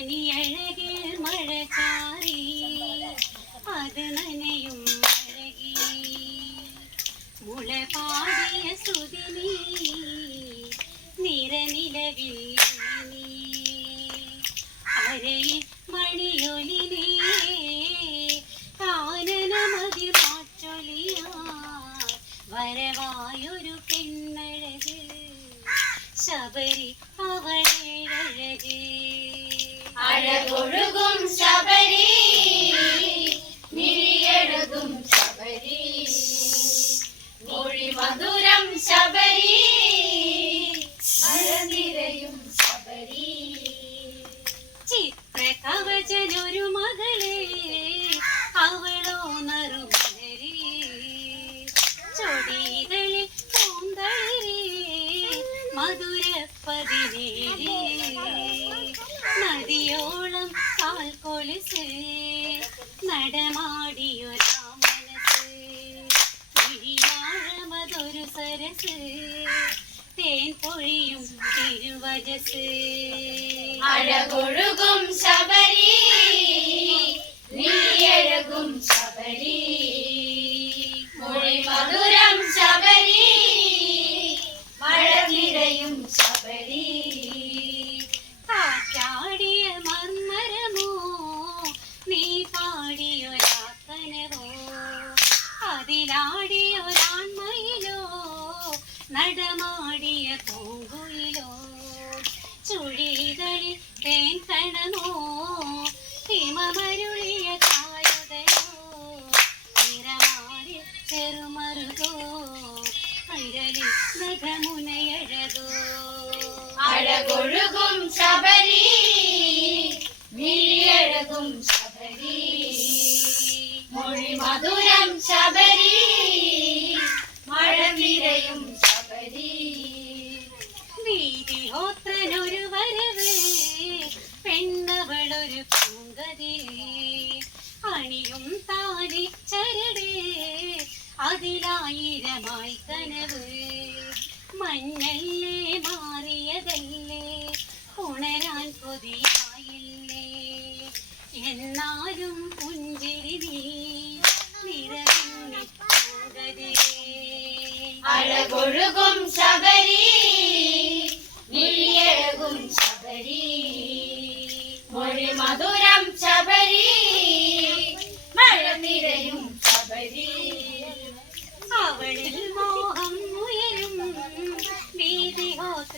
മണിയഴകിൽ മഴ ചാറി. അത് നനയും അഴകി മുള പാടിയ സുതിനി നിറനിലവിൽ അരയിൽ മണിയൊലി നീ കാനനമതി മാറ്റൊലിയാ വരവായൊരു പെണ്ണഴക് ശബരി അവളഴക് അഴകൊഴുകും ശബരി മിഴിയഴകും ശബരി മൊഴി മധുരം ശബരി മഴ നിരയും ശബരി ചിത്ര കവചനൊരു മകളെ അവളോ നറുമലരി ചൊടികളിൽ പൂന്തളരി മധുര പതിനേഴി നദിയോളം കാൽ കൊലുസ്. നടമാടിയൊരാ സരസ്. തേൻ പൊഴിയും തിരുവജസ്. അഴകൊഴുകും ശബരി നീയഴകും ശബരി മൊഴി മധുരം ശബരി മഴ നിരയും ശബരി കാറ്റാടിയ മർമരമോ നീ പാടിയൊരാക്കനവോ അതിലാടിയൊരാൺമയിലോ നടമാടിയ പൂങ്കുയിലോ. ചുഴിതളിൽ തേൻ കണമോ ഹിമമരുളിയ കായുതയോ നിറമാറി ചെറുമറുകോ കൈരളിൽ നഖമുനയഴകോ അഴകൊഴുകും ശബരി മിഴിയഴകും ശബരി. മൊഴി മധുരം ശബരി അതിലായിരമായി കനവ് മഞ്ഞല്ലേ മാറിയതല്ലേ? ഉണരാൻ കൊതിയായില്ലേ? എന്നാലും പുഞ്ചിരി നീ നിറവിന്നി പൂങ്കതിരേ അഴകൊഴുകും ശബരി ശബരി മൊഴി മധുരം ശബരി മഴ നിരയും ശബരി അവളിൽ മോഹം ഉയരും വീതിഹോത്ര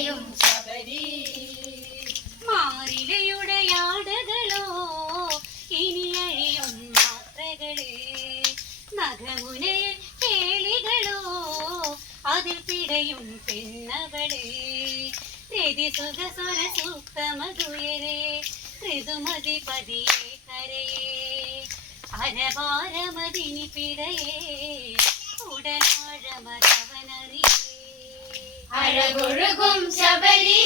തിരയും ശബരി മാറിലയുടെ യാടകളോ ഇനി അഴിയും മാത്രകളെ നഖമുനയിൽ കേളികളോ അതിൽ പിടയും പെണ്ണവൾ. രതി സുഖസുര സൂക്തമതുയരെ ഋതുമതി പതിയെ കരയേ. അരഭാരമതിനി പിടയേ ഉടനാഴമതവനറിയേ. അഴകൊഴുകും ശബരി